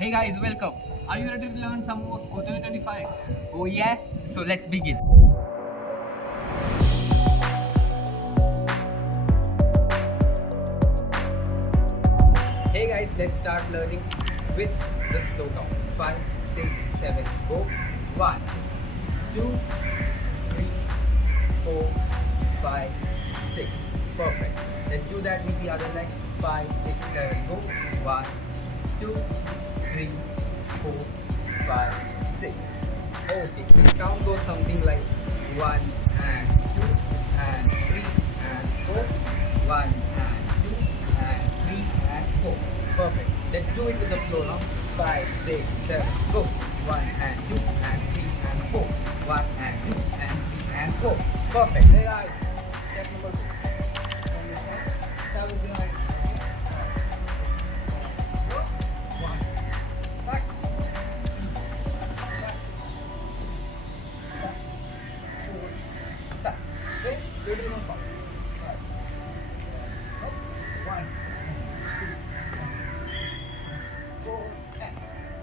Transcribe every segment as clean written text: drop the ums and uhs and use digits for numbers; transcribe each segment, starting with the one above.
Hey guys, welcome. Are you ready to learn some more for 2025? Oh yeah? So let's begin. Hey guys, let's start learning with the slow count. 5, 6, 7, go. 1, 2, 3, 4, 5, 6. Perfect. Let's do that with the other leg. 5, 6, 7, go. 1, 2, 3, 4, 5, 6. Okay, this count goes something like 1 and 2 and 3 and 4. 1 and 2 and 3 and 4. Perfect. Let's do it with the flow now. 5, 6, 7, go. 1 and 2 and 3 and 4. 1 and 2 and 3 and 4. Perfect. Hey guys, step number 2. Start with the right.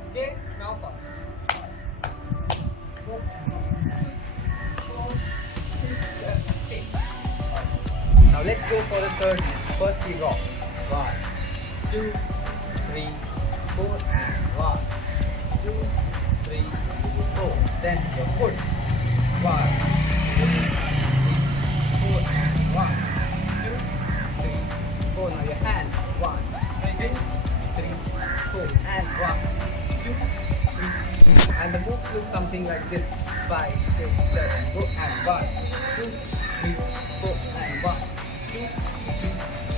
Okay, now fast. 4, 6, 7, 8. Now let's go for the third. First we rock. 1, 2, 3, 4 and 1, 2, 3, 4. Then your foot. 1, 2, 3, 4 and 1, 2, 3, 4. Now your hands. 1, 2, 3, 4 and 1, 2, 3. And the moves look something like this. 5, 6, 7, go and 1, 2, 3, 4 and 1, 2, 3,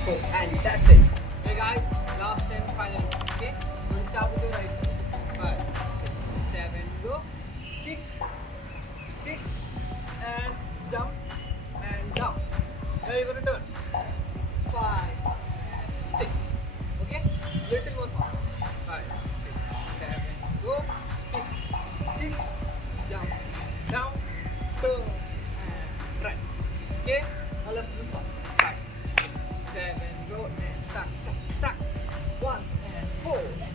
4 and that's it. Okay guys, last and final. Okay, we'll start with the right foot. 5, 6, 7, go. Kick, kick and jump and down. Now you're gonna turn. 5, 6. Okay, little more fast. 5, 6, 7, go. Kick, kick, jump down, turn and right. Okay, now let's do this fast. 5, 6, 7, go and tuck, tuck, tuck. 1 and 4.